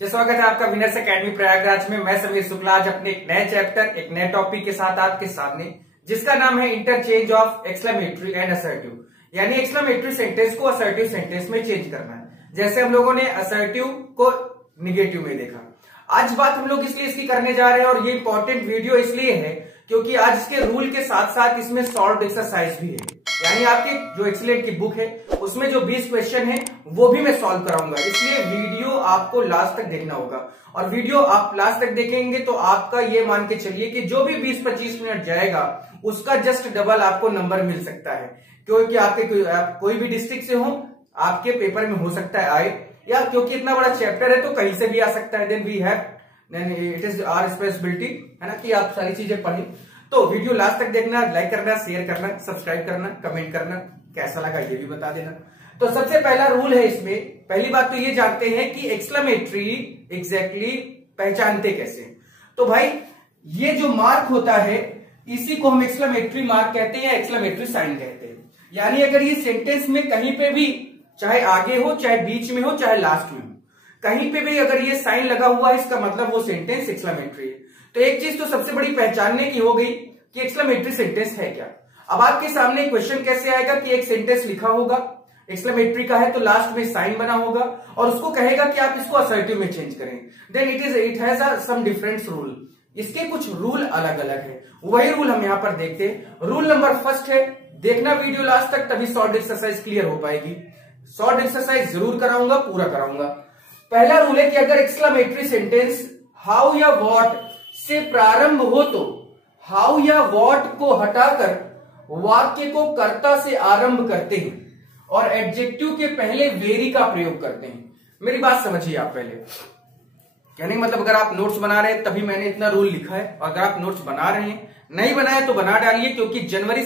स्वागत है आपका विनर्स एकेडमी प्रयागराज में। मैं समीर शुक्ला आज अपने एक नए चैप्टर, एक नए टॉपिक के साथ आपके सामने, जिसका नाम है interchange of exclamatory and assertive, यानी एक्सक्लेमेटरी सेंटेंस को असर्टिव सेंटेंस में चेंज करना है। जैसे हम लोगों ने असर्टिव को निगेटिव में देखा, आज बात हम लोग इसलिए इसकी करने जा रहे हैं और ये इंपॉर्टेंट वीडियो इसलिए है क्योंकि आज इसके रूल के साथ साथ इसमें सॉल्व एक्सरसाइज भी है। यानी आपकी जो एक्सीलेंट की बुक है उसमें जो 20 क्वेश्चन है वो भी मैं सॉल्व कराऊंगा, इसलिए वीडियो आपको लास्ट तक देखना होगा। और वीडियो आप लास्ट तक देखेंगे तो आपका ये मान के चलिए कि जो भी 20-25 मिनट जाएगा उसका जस्ट डबल आपको नंबर मिल सकता है, क्योंकि आपके आप कोई भी डिस्ट्रिक्ट से हो, आपके पेपर में हो सकता है आए, या क्योंकि इतना बड़ा चैप्टर है तो कहीं से भी आ सकता है। Then it is our responsibility, है ना, कि आप सारी चीजें पढ़ें। तो वीडियो लास्ट तक देखना, लाइक करना, शेयर करना, सब्सक्राइब करना, कमेंट करना, कैसा लगा ये भी बता देना। तो सबसे पहला रूल है इसमें, पहली बात तो ये जानते हैं कि एक्सक्लेमेटरी एग्जैक्टली पहचानते कैसे। तो भाई ये जो मार्क होता है इसी को हम एक्सक्लेमेटरी मार्क कहते हैं या एक्सक्लेमेटरी साइन कहते हैं। यानी अगर ये सेंटेंस में कहीं पे भी, चाहे आगे हो, चाहे बीच में हो, चाहे लास्ट में हो, कहीं पे भी अगर ये साइन लगा हुआ है इसका मतलब वो सेंटेंस एक्सक्लेमेटरी है। तो एक चीज तो सबसे बड़ी पहचानने की हो गई कि एक्सक्लेमेटरी सेंटेंस है क्या। अब आपके सामने क्वेश्चन कैसे आएगा कि एक सेंटेंस लिखा होगा, एक्सक्लेमेटरी का है तो लास्ट में साइन बना होगा और उसको कहेगा कि आप इसको असर्टिव में चेंज करें। Then it has some different rule, इसके कुछ रूल अलग अलग है, वही रूल हम यहां पर देखते हैं। रूल नंबर फर्स्ट है, देखना वीडियो लास्ट तक तभी शॉर्ट एक्सरसाइज क्लियर हो पाएगी। शॉर्ट एक्सरसाइज जरूर कराऊंगा, पूरा कराऊंगा। पहला रूल है कि अगर एक्सक्लेमेटरी सेंटेंस हाउ या व्हाट से प्रारंभ हो तो हाउ या व्हाट को हटाकर वाक्य को कर्ता से आरंभ करते हैं और एडजेक्टिव के पहले वेरी का प्रयोग करते हैं। मेरी बात समझिए आप पहले, कहने मतलब अगर आप नोट्स बना रहे हैं तभी मैंने इतना रूल लिखा है, और अगर आप नोट्स बना रहे हैं, नहीं बनाए तो बना डालिए, क्योंकि जनवरी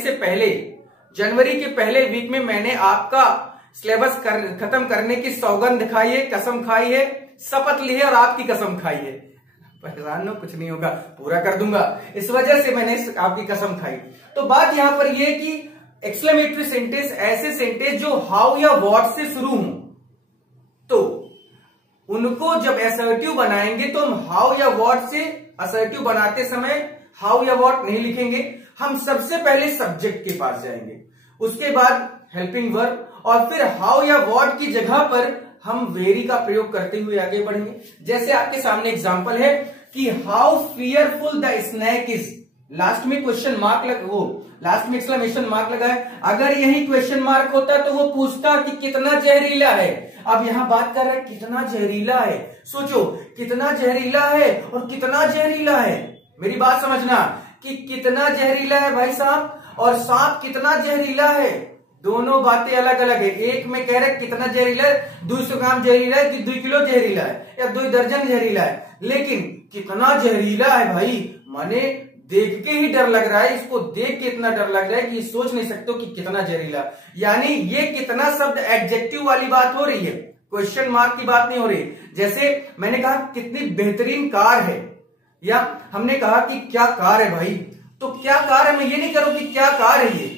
के पहले वीक में मैंने आपका सिलेबस खत्म करने की सौगंध खाई है, कसम खाई है, शपथ ली है और आपकी कसम खाई है। परेशान हो, कुछ नहीं होगा, पूरा कर दूंगा, इस वजह से मैंने आपकी कसम खाई। तो बात यहां पर यह कि एक्सक्लेमेटरी सेंटेंस ऐसे सेंटेंस जो हाउ या व्हाट से शुरू हों, तो उनको जब असर्टिव बनाएंगे तो हम हाउ या व्हाट से असर्टिव बनाते समय हाउ या व्हाट नहीं लिखेंगे, हम सबसे पहले सब्जेक्ट के पास जाएंगे, उसके बाद हेल्पिंग वर्ब, और फिर हाउ या व्हाट की जगह पर हम वेरी का प्रयोग करते हुए आगे बढ़ेंगे। जैसे आपके सामने एग्जांपल है कि how fearful the snake is, last में क्वेश्चन मार्क लास्ट में एक्सक्लेमेशन मार्क लगा है। अगर यही क्वेश्चन मार्क होता तो वो पूछता कि कितना जहरीला है। अब यहां बात कर रहा है कितना जहरीला है, सोचो कितना जहरीला है और कितना जहरीला है। मेरी बात समझना कि कितना जहरीला है भाई साहब, और सांप कितना जहरीला है, दोनों बातें अलग अलग है। एक में कह रहे कितना जहरीला है, 200 ग्राम जहरीला है कि 2 किलो जहरीला है या 2 दर्जन जहरीला है, लेकिन कितना जहरीला है भाई, माने देख के ही डर लग रहा है, इसको देख के इतना डर लग रहा है कि सोच नहीं सकते कि कितना जहरीला। यानी ये कितना शब्द एडजेक्टिव वाली बात हो रही है, क्वेश्चन मार्क की बात नहीं हो रही। जैसे मैंने कहा कितनी बेहतरीन कार है, या हमने कहा कि क्या कार है भाई, तो क्या कार है, मैं ये नहीं करूं कि क्या कार है, ये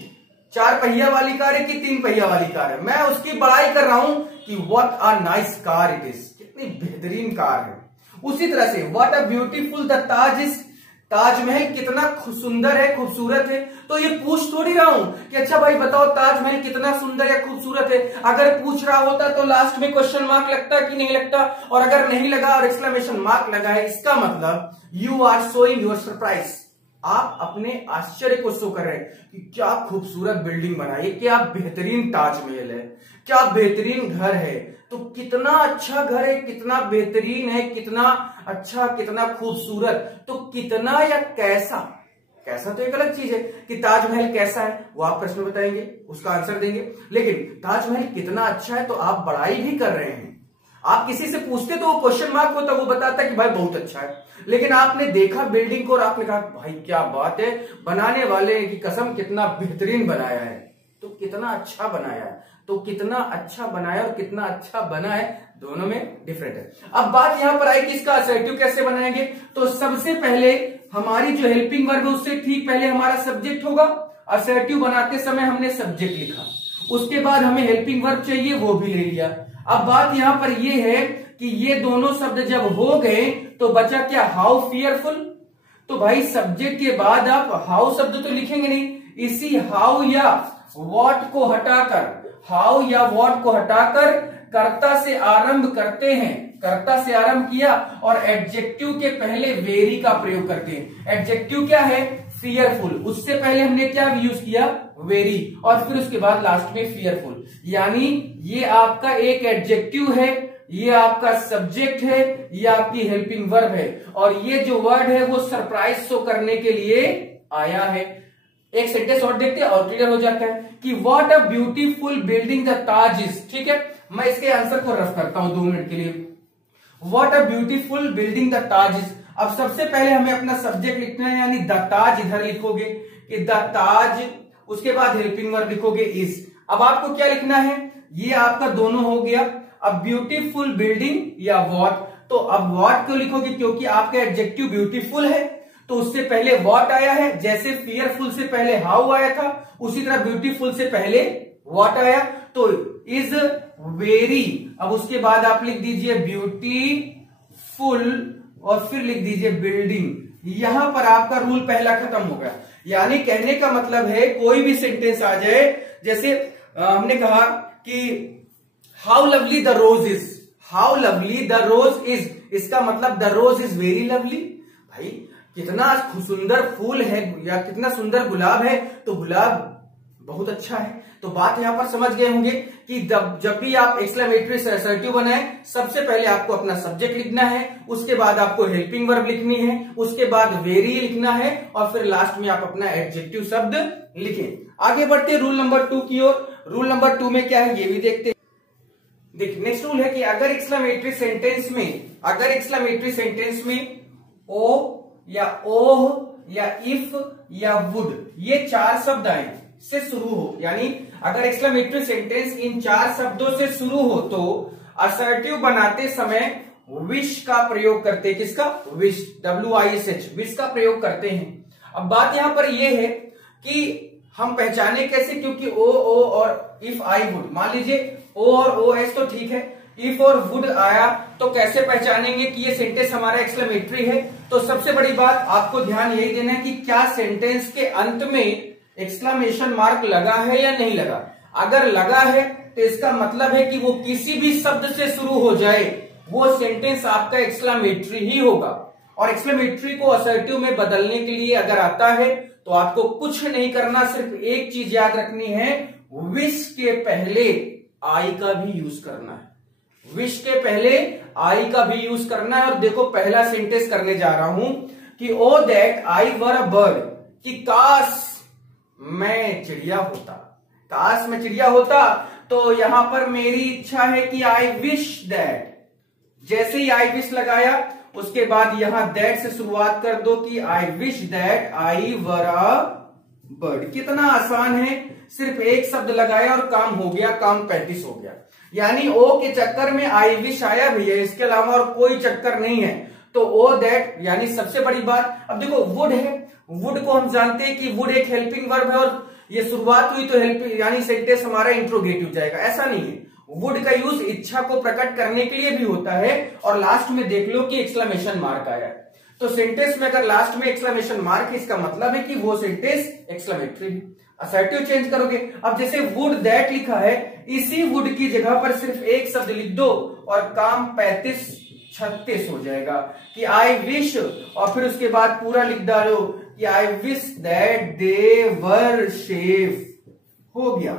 4 पहिया वाली कार है कि 3 पहिया वाली कार है, मैं उसकी बड़ाई कर रहा हूं कि what a nice car it is, कितनी बेहतरीन कार है। उसी तरह से what a beautiful the Taj is, Taj Mahal कितना सुंदर है, खूबसूरत है। तो ये पूछ थोड़ी रहा हूं कि अच्छा भाई बताओ ताजमहल कितना सुंदर या खूबसूरत है। अगर पूछ रहा होता तो लास्ट में क्वेश्चन मार्क लगता कि नहीं लगता, और अगर नहीं लगा और एक्सक्लेमेशन मार्क लगा है, इसका मतलब you are showing your surprise, आप अपने आश्चर्य को शो कर रहे हैं कि क्या खूबसूरत बिल्डिंग बनाई है, क्या बेहतरीन ताजमहल है, क्या बेहतरीन घर है। तो कितना अच्छा घर है, कितना बेहतरीन है, कितना अच्छा, कितना खूबसूरत, तो कितना या कैसा, कैसा तो एक अलग चीज है कि ताजमहल कैसा है वो आप प्रश्न बताएंगे, उसका आंसर देंगे, लेकिन ताजमहल कितना अच्छा है तो आप बड़ाई भी कर रहे हैं। आप किसी से पूछते तो वो क्वेश्चन मार्क होता, वो बताता कि भाई बहुत अच्छा है, लेकिन आपने देखा बिल्डिंग को और आपने कहा भाई क्या बात है, बनाने वाले की कसम कितना बेहतरीन बनाया है। तो कितना अच्छा बनाया है, तो कितना अच्छा बनाया और कितना अच्छा बना है, दोनों में डिफरेंट है। अब बात यहां पर आई कि इसका असर्टिव कैसे बनाएंगे, तो सबसे पहले हमारी जो हेल्पिंग वर्ब है उससे ठीक पहले हमारा सब्जेक्ट होगा। असर्टिव बनाते समय हमने सब्जेक्ट लिखा, उसके बाद हमें हेल्पिंग वर्ब चाहिए, वो भी ले लिया। अब बात यहां पर ये है कि ये दोनों शब्द जब हो गए तो बचा क्या, हाउ फियरफुल। तो भाई सब्जेक्ट के बाद आप हाउ शब्द तो लिखेंगे नहीं, इसी हाउ या व्हाट को हटाकर, हाउ या व्हाट को हटाकर कर्ता से आरंभ करते हैं, कर्ता से आरंभ किया और एडजेक्टिव के पहले वेरी का प्रयोग करते हैं। एडजेक्टिव क्या है, फियरफुल, उससे पहले हमने क्या यूज किया, वेरी, और फिर उसके बाद लास्ट में फियरफुल। यानी ये आपका एक एडजेक्टिव है, ये आपका सब्जेक्ट है, ये आपकी हेल्पिंग वर्ब है, और ये जो वर्ड है वो सरप्राइज शो करने के लिए आया है। एक सेंटेंस और देखते हैं और क्लियर हो जाता है कि what a beautiful building the Taj is. ठीक है, मैं इसके आंसर को रफ करता हूं 2 मिनट के लिए। What a beautiful building the Taj is. अब सबसे पहले हमें अपना सब्जेक्ट लिखना है, यानी द ताज इधर लिखोगे कि द ताज, उसके बाद हेल्पिंग वर्ब लिखोगे इज। अब आपको क्या लिखना है, ये आपका दोनों हो गया। अब ब्यूटीफुल बिल्डिंग या व्हाट, तो अब व्हाट क्यों लिखोगे, क्योंकि आपका एडजेक्टिव ब्यूटीफुल है तो उससे पहले व्हाट आया है। जैसे फियरफुल से पहले हाउ आया था, उसी तरह ब्यूटीफुल से पहले व्हाट आया, तो इज वेरी। अब उसके बाद आप लिख दीजिए ब्यूटीफुल और फिर लिख दीजिए बिल्डिंग। यहां पर आपका रूल पहला खत्म हो गया। यानी कहने का मतलब है कोई भी सेंटेंस आ जाए, जैसे हमने कहा कि how lovely the rose is, how lovely the rose is, इसका मतलब the rose is very lovely. भाई कितना सुंदर फूल है या कितना सुंदर गुलाब है, तो गुलाब बहुत अच्छा है। तो बात यहां पर समझ गए होंगे कि जब भी आप एक्सक्लेमेटरी से असर्टिव बनाएं, सबसे पहले आपको अपना सब्जेक्ट लिखना है, उसके बाद आपको हेल्पिंग वर्ब लिखनी है, उसके बाद वेरी लिखना है, और फिर लास्ट में आप अपना एडजेक्टिव शब्द लिखें। आगे बढ़ते रूल नंबर 2 की ओर। रूल नंबर 2 में क्या है ये भी देखते हैं। देखिए नेक्स्ट रूल है कि अगर एक्सक्लेमेटरी सेंटेंस में ओ या ओह या इफ या वुड, ये 4 शब्द आए से शुरू हो, यानी अगर एक्सक्लेमेटरी सेंटेंस इन 4 शब्दों से शुरू हो तो असर्टिव बनाते समय विश का प्रयोग करते हैं। किसका, विश, WISH, विश का प्रयोग करते हैं। अब बात यहां पर यह है कि हम पहचाने कैसे, क्योंकि ओ और इफ आई वुड, मान लीजिए ओ और OS तो ठीक है, इफ और वुड आया तो कैसे पहचानेंगे कि ये सेंटेंस हमारा एक्सक्लेमेटरी है। तो सबसे बड़ी बात आपको ध्यान यही देना है कि क्या सेंटेंस के अंत में एक्सक्लेमेशन मार्क लगा है या नहीं लगा। अगर लगा है तो इसका मतलब है कि वो किसी भी शब्द से शुरू हो जाए, वो सेंटेंस आपका एक्सक्लेमेटरी ही होगा। और एक्सक्लेमेटरी को असर्टिव में बदलने के लिए अगर आता है तो आपको कुछ नहीं करना, सिर्फ एक चीज याद रखनी है, विश के पहले आई का भी यूज करना है, विश के पहले आई का भी यूज करना है। और देखो पहला सेंटेंस करने जा रहा हूं कि ओ that I were a bird, कि काश मैं चिड़िया होता, काश मैं चिड़िया होता। तो यहां पर मेरी इच्छा है कि आई विश दैट, जैसे ही आई विश लगाया उसके बाद यहां दैट से शुरुआत कर दो कि I wish that I were a bird. कितना आसान है, सिर्फ एक शब्द लगाया और काम हो गया, काम 35 हो गया। यानी ओ के चक्कर में आई विश आया भैया, इसके अलावा और कोई चक्कर नहीं है। तो ओ दैट यानी सबसे बड़ी बात। अब देखो वुड है, वुड को हम जानते हैं कि वुड एक हेल्पिंग वर्ब है और ये शुरुआत हुई तो हेल्पिंग, यानी सेंटेंस हमारा इंट्रोगेटिव जाएगा, ऐसा नहीं है। वुड का यूज इच्छा को प्रकट करने के लिए भी होता है, और लास्ट में देख लो कि एक्सक्लेमेशन मार्क आया है। तो सेंटेंस में अगर लास्ट में एक्सक्लेमेशन मार्क है, इसका मतलब है कि वो सेंटेंस एक्सक्लेमेटरी है। असर्टिव चेंज करोगे, अब जैसे वुड दैट लिखा है, इसी वुड की जगह पर सिर्फ एक शब्द लिख दो और काम 35-36 हो जाएगा कि आई विश, और फिर उसके बाद पूरा लिख डालो कि आई विश दैट दे वर शेव। हो गया,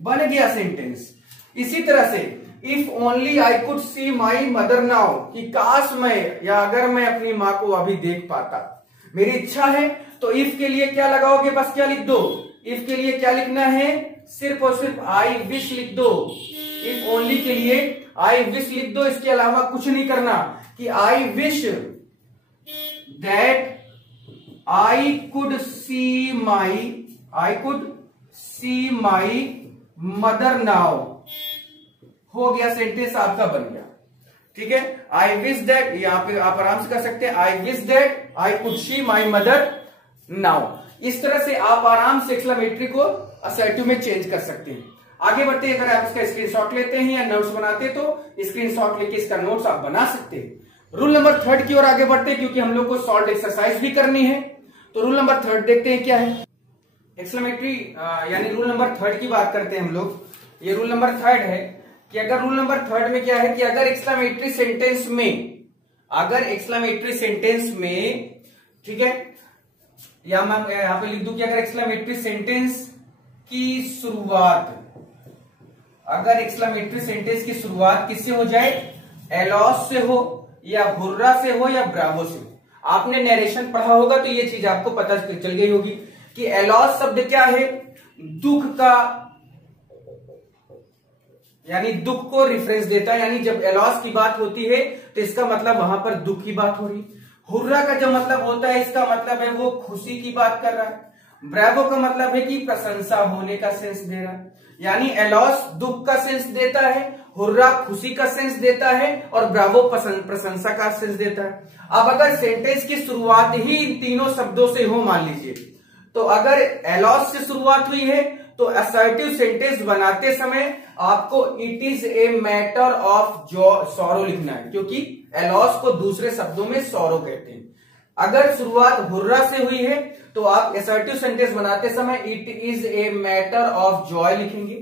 बन गया सेंटेंस। इसी तरह से if only I could see my mother now, कि काश मैं या अगर मैं अपनी मां को अभी देख पाता, मेरी इच्छा है। तो इफ के लिए क्या लगाओगे, बस क्या लिख दो, इफ के लिए क्या लिखना है, सिर्फ और सिर्फ आई विश लिख दो। इफ ओनली के लिए आई विश लिख दो, इसके अलावा कुछ नहीं करना कि I wish that I could see my mother now. हो गया, सेंटेंस आपका बन गया। ठीक है, आई विश दैट, यहां पे आप आराम से कर सकते हैं, आई wish that I could see my mother now. इस तरह से आप आराम से एक्सक्लेमेटरी को असर्टिव में चेंज कर सकते हैं। आगे बढ़ते हैं, अगर आप इसका स्क्रीनशॉट लेते हैं या नोट्स बनाते तो स्क्रीनशॉट लेके इसका नोट्स आप बना सकते हैं। रूल नंबर 3 की ओर आगे बढ़ते हैं, क्योंकि हम लोग को सॉल्ट एक्सरसाइज भी करनी है। तो रूल नंबर 3 देखते हैं क्या है। एक्सक्लेमेटरी यानी रूल नंबर 3 की बात करते हैं हम लोग। ये रूल नंबर 3 है कि अगर रूल नंबर 3 में क्या है कि अगर एक्सक्लेमेटरी सेंटेंस में ठीक है, या मैं यहां पे लिख दूं कि अगर एक्सक्लेमेटरी सेंटेंस की शुरुआत किससे हो जाए, एलॉस से हो या हुर्रा से हो या ब्रावो से हो। आपने नरेशन पढ़ा होगा तो ये चीज आपको पता चल गई होगी कि एलॉस शब्द क्या है, दुख का, यानी दुख को रिफरेंस देता है, यानी जब एलॉस की बात होती है तो इसका मतलब वहां पर दुख की बात हो रही। हुर्रा का जो मतलब होता है, इसका मतलब है वो खुशी की बात कर रहा है। ब्रावो का मतलब है कि प्रशंसा होने का सेंस दे रहा है। यानी एलॉस दुख का सेंस देता है, हुर्रा खुशी का सेंस देता है और ब्रावो प्रशंसा का सेंस देता है। अब अगर सेंटेंस की शुरुआत ही इन तीनों शब्दों से हो, मान लीजिए, तो अगर एलॉस से शुरुआत हुई है तो असर्टिव सेंटेंस बनाते समय आपको it is a matter of sorrow लिखना है, क्योंकि एलॉस को दूसरे शब्दों में सॉरो कहते हैं। अगर शुरुआत हुर्रा से हुई है तो आप असर्टिव सेंटेंस बनाते समय it is a matter of Joy लिखेंगे,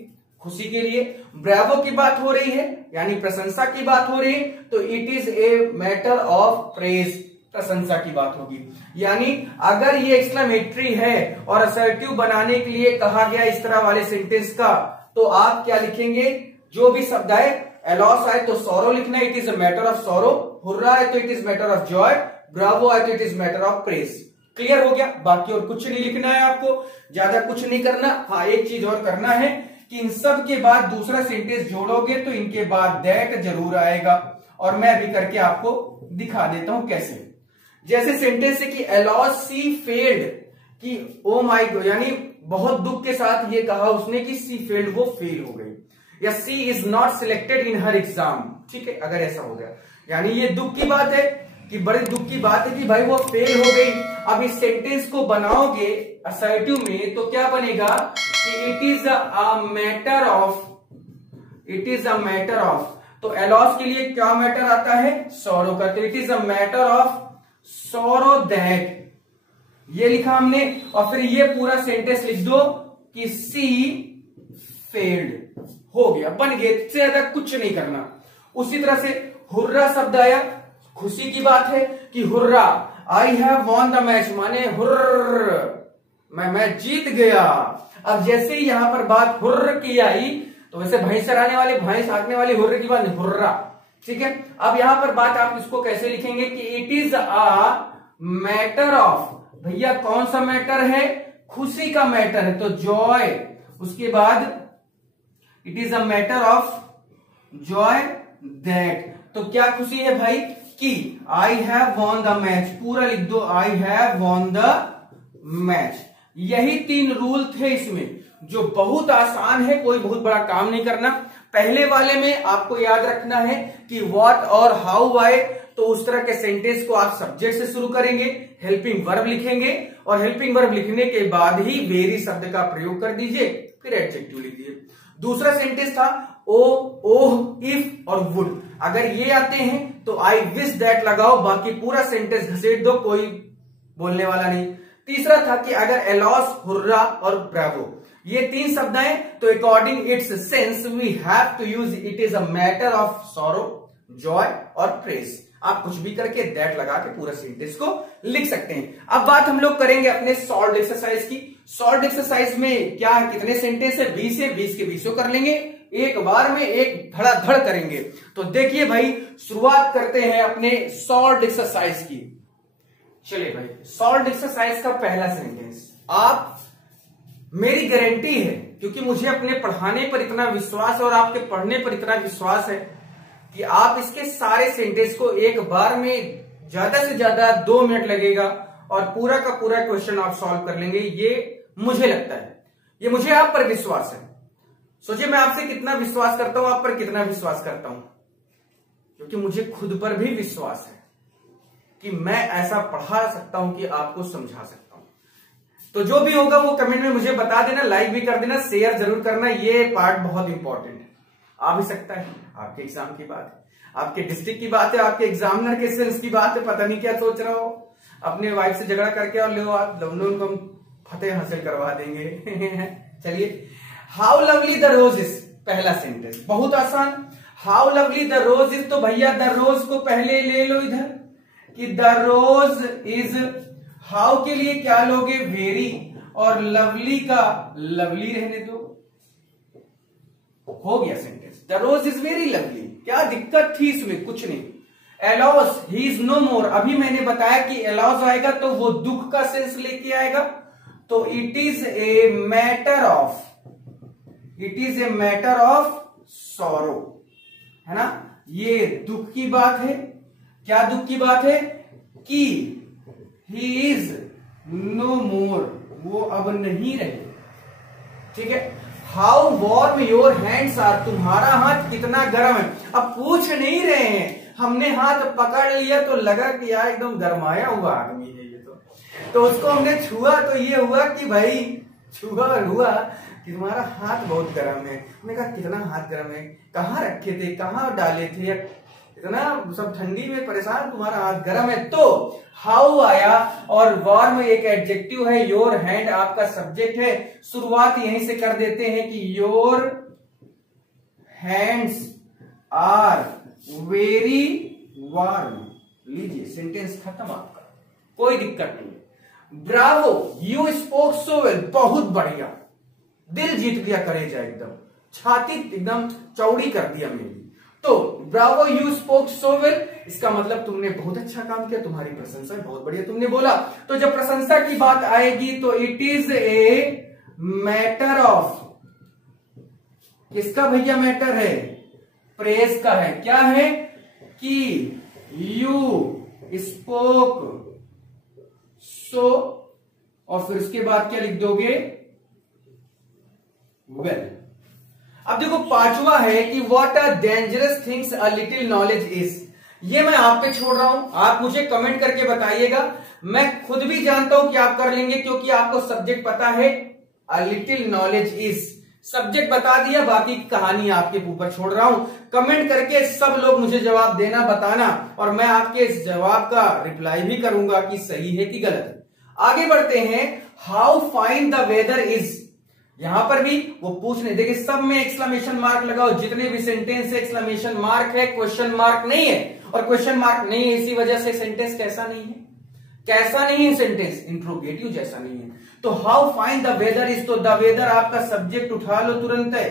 खुशी के लिए। ब्रावो की बात हो रही है यानी प्रशंसा की बात हो रही है तो it is a matter of praise, प्रशंसा की बात होगी। यानी अगर ये एक्सक्लेमेटरी है और असर्टिव बनाने के लिए कहा गया इस तरह वाले सेंटेंस का, तो आप क्या लिखेंगे, जो भी शब्द आए, एलॉस आए तो सॉरो लिखना, it is a matter of sorrow. Hurrah आए तो it is matter of Joy. Bravo आए तो it is matter of praise. Clear हो गया? बाकी और कुछ नहीं लिखना है आपको, ज्यादा कुछ नहीं करना। हाँ, एक चीज और करना है कि इन सब के बाद दूसरा सेंटेंस जोड़ोगे तो इनके बाद दैट जरूर आएगा, और मैं अभी करके आपको दिखा देता हूं कैसे। जैसे सेंटेंस है कि एलॉस सी फेल्ड, कि ओ माई गॉड, यानी बहुत दुख के साथ ये कहा उसने कि सी फेल्ड, वो फेल हो गई, या she is not selected in her exam. ठीक है, अगर ऐसा हो गया यानी ये दुख की बात है, कि बड़े दुख की बात है कि भाई वो फेल हो गई। अब इस सेंटेंस को बनाओगे असर्टिव में तो क्या बनेगा कि it is a matter of, तो एलॉस के लिए क्या मैटर आता है, सॉरो का, तो it is a matter of sorrow that, ये लिखा हमने। और फिर ये पूरा सेंटेंस लिख दो कि सी फेल्ड, हो गया, बन गए, इससे ज्यादा कुछ नहीं करना। उसी तरह से हुर्रा शब्द आया, खुशी की बात है कि hurrah, I have won the match, माने हुर्र, मैं जीत गया। अब जैसे ही यहां पर बात हुर्र की आई तो वैसे भैंस चराने वाले, भैंस हाँकने वाले हुर्र की बात, हुर्रा। ठीक है, अब यहां पर बात आप इसको कैसे लिखेंगे कि it is a matter of, भैया कौन सा मैटर है, खुशी का मैटर है, तो जॉय। उसके बाद it is a matter of Joy that, तो क्या खुशी है भाई कि I have won the match, पूरा लिख दो, I have won the match. यही 3 रूल थे इसमें, जो बहुत आसान है, कोई बहुत बड़ा काम नहीं करना। पहले वाले में आपको याद रखना है कि व्हाट और हाउ आए तो उस तरह के सेंटेंस को आप सब्जेक्ट से शुरू करेंगे, हेल्पिंग वर्ब लिखेंगे, और हेल्पिंग वर्ब लिखने के बाद ही वेरी शब्द का प्रयोग कर दीजिए, फिर एडजेक्टिव लिख दीजिए। दूसरा सेंटेंस था ओ, ओह, इफ और वुड। अगर ये आते हैं तो आई विश दैट लगाओ, बाकी पूरा सेंटेंस घसीट दो, कोई बोलने वाला नहीं। तीसरा था कि अगर एलॉस, हुर्रा और ब्रावो, ये 3 शब्द आए तो according its sense we have to use it is a matter of sorrow, joy और प्रेज। आप कुछ भी करके दैट लगा के पूरा सेंटेंस को लिख सकते हैं। अब बात हम लोग करेंगे अपने सॉल्व एक्सरसाइज की। सॉल्व एक्सरसाइज में क्या है, कितने सेंटेंस है, 20 है, 20 के 20 कर लेंगे, एक बार में एक धड़ाधड़ करेंगे। तो देखिए भाई, शुरुआत करते हैं अपने सॉल्व एक्सरसाइज की। चलिए भाई, सॉल्व एक्सरसाइज का पहला सेंटेंस, आप, मेरी गारंटी है, क्योंकि मुझे अपने पढ़ाने पर इतना विश्वास और आपके पढ़ने पर इतना विश्वास है कि आप इसके सारे सेंटेंस को एक बार में ज्यादा से ज्यादा 2 मिनट लगेगा और पूरा का पूरा क्वेश्चन आप सॉल्व कर लेंगे। ये मुझे लगता है, ये मुझे आप पर विश्वास है। सोचिए मैं आपसे कितना विश्वास करता हूं, आप पर कितना विश्वास करता हूं, क्योंकि मुझे खुद पर भी विश्वास है कि मैं ऐसा पढ़ा सकता हूं कि आपको समझा सकता हूं। तो जो भी होगा वो कमेंट में मुझे बता देना, लाइक भी कर देना, शेयर जरूर करना। ये पार्ट बहुत इंपॉर्टेंट है, आ भी सकता है, आपके एग्जाम की बात है, आपके डिस्ट्रिक्ट की बात है, आपके एग्जामिनर के सेंस की बात है, पता नहीं क्या सोच रहा हो, अपने वाइफ से झगड़ा करके और लो आप दोनों को हम फतेह हासिल करवा देंगे। चलिए, how lovely the rose is, पहला सेंटेंस बहुत आसान। How lovely the rose is, तो भैया द रोज को पहले ले लो इधर कि द रोज इज, हाउ के लिए क्या लोगे, वेरी, और लवली का लवली रहने दो, हो गया sentence. The rose is very lovely, क्या दिक्कत थी इसमें, कुछ नहीं। एलॉस ही इज नो मोर, अभी मैंने बताया कि एलॉस आएगा तो वो दुख का सेंस लेके आएगा, तो it is a matter of, it is a matter of sorrow, है ना, ये दुख की बात है। क्या दुख की बात है कि ही इज नो मोर, वो अब नहीं रहे, ठीक है। How warm your hands are, तुम्हारा हाथ कितना गर्म है। अब पूछ नहीं रहे हैं, हमने हाथ पकड़ लिया तो लगा कि यार एकदम गरमाया हुआ आदमी है ये, तो उसको हमने छुआ तो ये हुआ कि भाई छुआ और हुआ कि तुम्हारा हाथ बहुत गर्म है। मैंने कहा कितना हाथ गर्म है, कहाँ रखे थे, कहाँ डाले थे, इतना सब ठंडी में परेशान, तुम्हारा हाथ गर्म है। तो हाउ आया और वार्म एक एडजेक्टिव है, योर हैंड आपका सब्जेक्ट है। शुरुआत यहीं से कर देते हैं कि your hands are very warm, लीजिए सेंटेंस खत्म आपका, कोई दिक्कत नहीं। Bravo you spoke so well, बहुत बढ़िया, दिल जीत लिया, करेजा एकदम, छाती एकदम चौड़ी कर दिया मेरी। तो Bravo you spoke so well, इसका मतलब तुमने बहुत अच्छा काम किया, तुम्हारी प्रशंसा बहुत बढ़िया तुमने बोला। तो जब प्रशंसा की बात आएगी तो it is a matter of, किसका भैया मैटर है, प्रेज का है। क्या है कि यू स्पोक सो, और फिर उसके बाद क्या लिख दोगे, वेल। अब देखो पांचवा है कि what are dangerous things a little knowledge is. ये मैं आप पे छोड़ रहा हूं, आप मुझे कमेंट करके बताइएगा। मैं खुद भी जानता हूं कि आप कर लेंगे क्योंकि आपको सब्जेक्ट पता है, अ लिटिल नॉलेज इज, सब्जेक्ट बता दिया, बाकी की कहानी आपके ऊपर छोड़ रहा हूं। कमेंट करके सब लोग मुझे जवाब देना, बताना, और मैं आपके इस जवाब का रिप्लाई भी करूंगा कि सही है कि गलत है। आगे बढ़ते हैं, how fine the weather is. यहां पर भी वो पूछने, देखिए सब में एक्सक्लेमेशन मार्क लगाओ, जितने भी सेंटेंस है एक्सक्लेमेशन मार्क है, क्वेश्चन मार्क नहीं है। और क्वेश्चन मार्क नहीं है इसी वजह से सेंटेंस कैसा नहीं है, कैसा नहीं है सेंटेंस, इंट्रोगेटिव जैसा नहीं है। तो how fine the weather is, तो द वेदर आपका सब्जेक्ट उठा लो तुरंत है।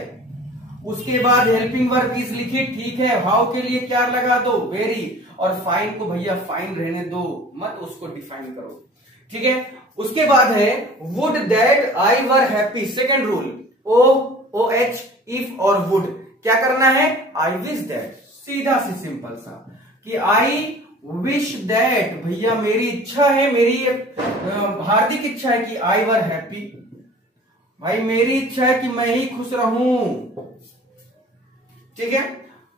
उसके बाद हेल्पिंग वर्ब इज लिखी, ठीक है। हाउ के लिए क्या लगा दो, वेरी, और फाइन को भैया फाइन रहने दो, मत उसको डिफाइन करो, ठीक है। उसके बाद है would that I were happy, second rule, O H, if और वुड, क्या करना है, आई विश दैट, सीधा सी सिंपल सा कि आई विश दैट, भैया मेरी इच्छा है, मेरी हार्दिक इच्छा है कि आई वर हैप्पी, भाई मेरी इच्छा है कि मैं ही खुश रहूं, ठीक है।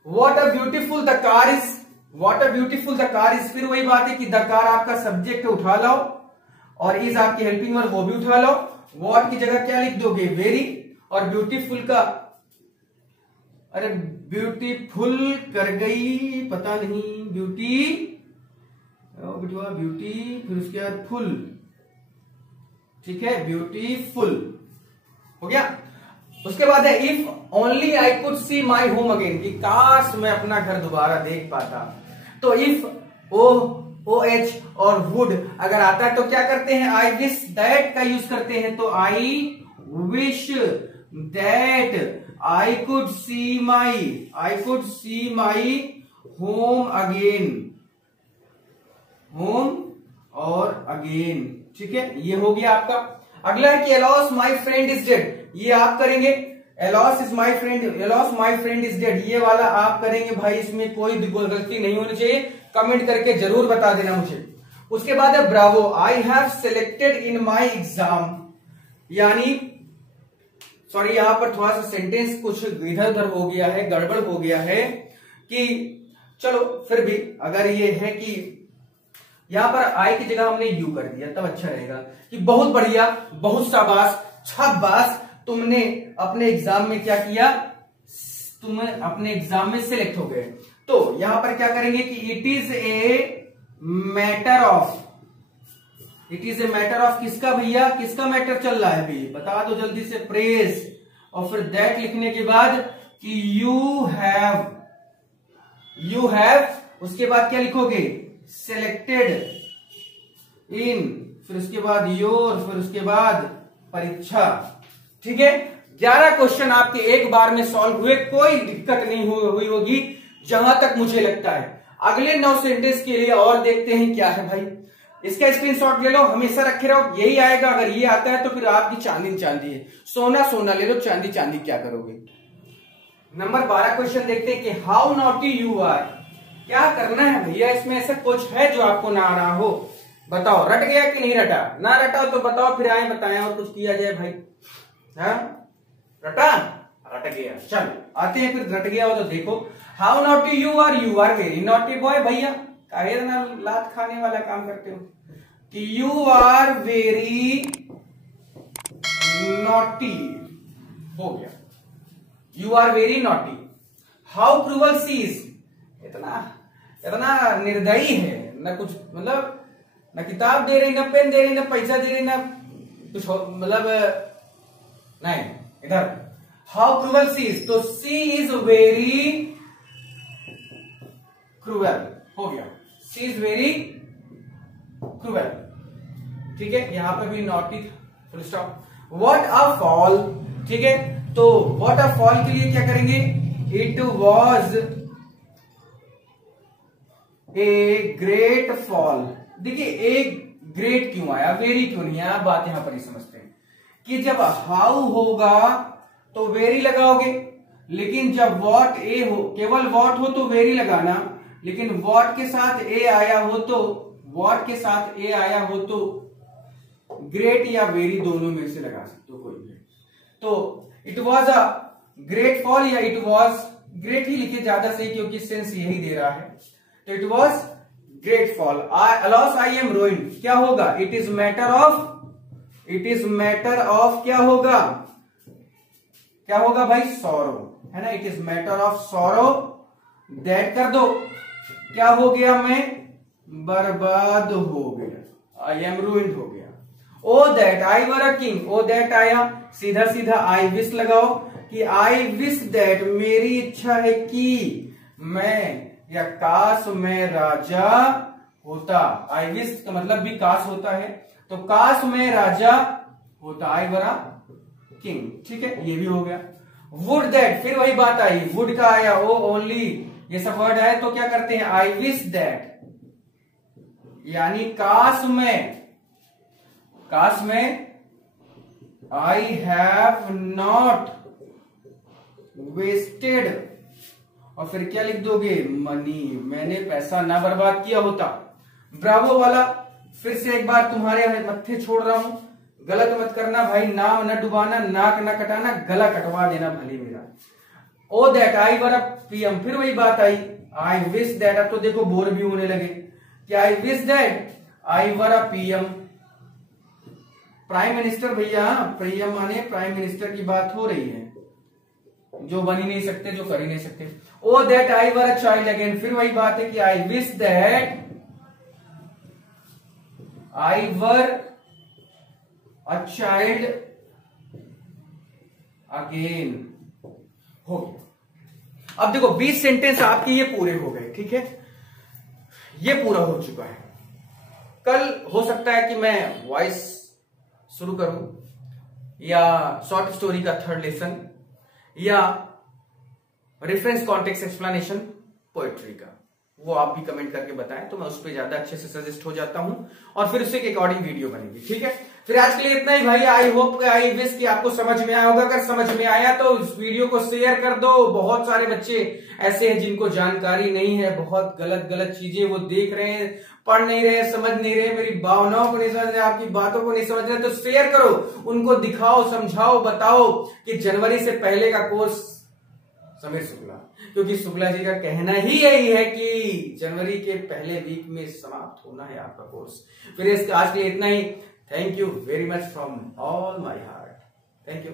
What a beautiful the car is, what a beautiful the car is, फिर वही बात है कि द कार आपका सब्जेक्ट उठा लाओ और इज आपकी हेल्पिंग वर्ब वो भी उठा लो। व्हाट की जगह क्या लिख दोगे, वेरी, और ब्यूटीफुल का, अरे ब्यूटीफुल कर गई, पता नहीं, ब्यूटी, ब्यूटी, फिर उसके बाद फुल, ठीक है, ब्यूटीफुल हो गया। उसके बाद है if only I could see my home again, कि काश मैं अपना घर दोबारा देख पाता। तो इफ ओ एच और वुड अगर आता है तो क्या करते हैं, आई विश दैट का यूज करते हैं। तो आई wish that I could see my home again, home और अगेन, ठीक है, ये हो गया आपका। अगला है कि अलॉस माई फ्रेंड इज डेड, ये आप करेंगे। अलॉस is my friend, alas my friend is dead, ये वाला आप करेंगे भाई, इसमें कोई गलती नहीं होनी चाहिए। कमेंट करके जरूर बता देना मुझे। उसके बाद है Bravo, I have selected in my exam, यानी सॉरी यहां पर थोड़ा सा सेंटेंस कुछ इधर उधर हो गया है, गड़बड़ हो गया है कि चलो फिर भी अगर ये है कि यहाँ पर आई की जगह हमने यू कर दिया, तब अच्छा रहेगा कि बहुत बढ़िया, बहुत शाबाश, शाबाश, तुमने अपने एग्जाम में क्या किया, तुम अपने एग्जाम में सिलेक्ट हो गए। तो यहां पर क्या करेंगे कि it is a matter of, it is a matter of किसका भैया, किसका मैटर चल रहा है भैया, बता दो जल्दी से, प्रेज, और फिर दैट लिखने के बाद कि यू हैव, उसके बाद क्या लिखोगे, सिलेक्टेड इन, फिर उसके बाद योर, फिर उसके बाद परीक्षा। ठीक है, 11 क्वेश्चन आपके एक बार में सॉल्व हुए, कोई दिक्कत नहीं हुई होगी जहां तक मुझे लगता है। अगले 9 सेंटेंस के लिए और देखते हैं क्या है भाई। इसका स्क्रीनशॉट ले लो, हमेशा रखे रहो, यही आएगा। अगर ये आता है तो फिर आपकी चांदी चांदी है, सोना सोना ले लो, चांदी चांदी क्या करोगे। नंबर 12 क्वेश्चन देखते हैं कि हाउ नॉटी यू आर। क्या करना है भैया, इसमें ऐसा कुछ है जो आपको ना आ रहा हो, बताओ। रट गया कि नहीं रटा, ना रटा तो बताओ, फिर आए बताएं और कुछ किया जाए भाई। हाँ रटा, रट गया, चल आते हैं फिर। रट गया हो तो देखो, how naughty you are very naughty boy. भैया काहे ना लात खाने वाला काम करते हो कि यू आर वेरी नॉटी, हो गया, you are very naughty. How cruel she is, इतना निर्दयी है, न कुछ मतलब, न किताब दे रही, न पेन दे रही, न पैसा दे रही, न कुछ मतलब नहीं। इधर हाउ क्रूअल सी इज, तो सी इज वेरी क्रूअल, हो गया, सी इज वेरी क्रूअल। ठीक है, यहां पर भी naughty, full stop. What a fall, ठीक है, तो व्हाट अ फॉल के लिए क्या करेंगे, it was a great fall. देखिए एक ग्रेट क्यों आया, वेरी क्यों नहीं आया, बात यहां पर ही समझते हैं कि जब हाउ होगा तो वेरी लगाओगे, लेकिन जब वॉट ए हो, केवल वॉट हो तो वेरी लगाना, लेकिन वॉट के साथ ए आया हो तो, वॉट के साथ ए आया हो तो ग्रेट या वेरी दोनों में से लगा सकते हो कोई भी। तो it was a great fall या इट वॉज, ग्रेट ही लिखे ज्यादा सही क्योंकि सेंस यही दे रहा है। तो it was great fall. Alas I am rowing, क्या होगा, it is matter of, it is matter of, क्या होगा, क्या होगा भाई, सॉरो, है ना, it is matter of sorrow that, कर दो, क्या हो गया, मैं बर्बाद हो गया, आई एम रूइंड हो गया। O that I were a king, o that आया, सीधा सीधा आई विश लगाओ कि आई विश दैट, मेरी इच्छा है कि मैं, या काश मैं राजा होता, आई विश का मतलब भी काश होता है, तो काश मैं राजा होता, आई वर अ किंग। ठीक है, ये भी हो गया। वुड दैट, फिर वही बात आई, वुड का आया, ओ ओनली, ये सब वर्ड है तो क्या करते हैं, आई विश दैट, यानी काश में आई हैव नॉट वेस्टेड, और फिर क्या लिख दोगे, मनी, मैंने पैसा ना बर्बाद किया होता। ब्रावो वाला फिर से एक बार तुम्हारे मत्थे छोड़ रहा हूं, गलत मत करना भाई, नाम न डुबाना, नाक न कटाना, गला कटवा देना भले मेरा। ओ that I were a PM, फिर वही बात आई, आई विश दैट, अब तो देखो बोर भी होने लगे कि I wish that I were a PM, prime minister भैया, पीएम माने प्राइम मिनिस्टर की बात हो रही है, जो बन ही नहीं सकते, जो कर ही नहीं सकते। O that I were a child again, फिर वही बात है कि I wish that I were a child again, हो गया। अब देखो 20 सेंटेंस आपके ये पूरे हो गए, ठीक है, ये पूरा हो चुका है। कल हो सकता है कि मैं वॉइस शुरू करूं, या शॉर्ट स्टोरी का 3rd लेसन, या रेफरेंस कॉन्टेक्स्ट एक्सप्लेनेशन पोएट्री का, वो आप भी कमेंट करके बताएं तो मैं उस पर ज्यादा अच्छे से सजेस्ट हो जाता हूं, और फिर उसके अकॉर्डिंग वीडियो बनेगी। ठीक है, फिर आज के लिए इतना ही भाई। आई होप, आई विश कि आपको समझ में आया होगा। अगर समझ में आया तो इस वीडियो को शेयर कर दो। बहुत सारे बच्चे ऐसे हैं जिनको जानकारी नहीं है, बहुत गलत गलत चीजें वो देख रहे हैं, पढ़ नहीं रहे, समझ नहीं रहे, मेरी भावनाओं को नहीं समझ रहे, आपकी बातों को नहीं समझ रहे, तो शेयर करो, उनको दिखाओ, समझाओ, बताओ कि जनवरी से पहले का कोर्स समीर शुक्ला, क्योंकि शुक्ला जी का कहना ही यही है कि जनवरी के पहले वीक में समाप्त होना है आपका कोर्स। फिर आज के लिए इतना ही। Thank you very much from all my heart. Thank you.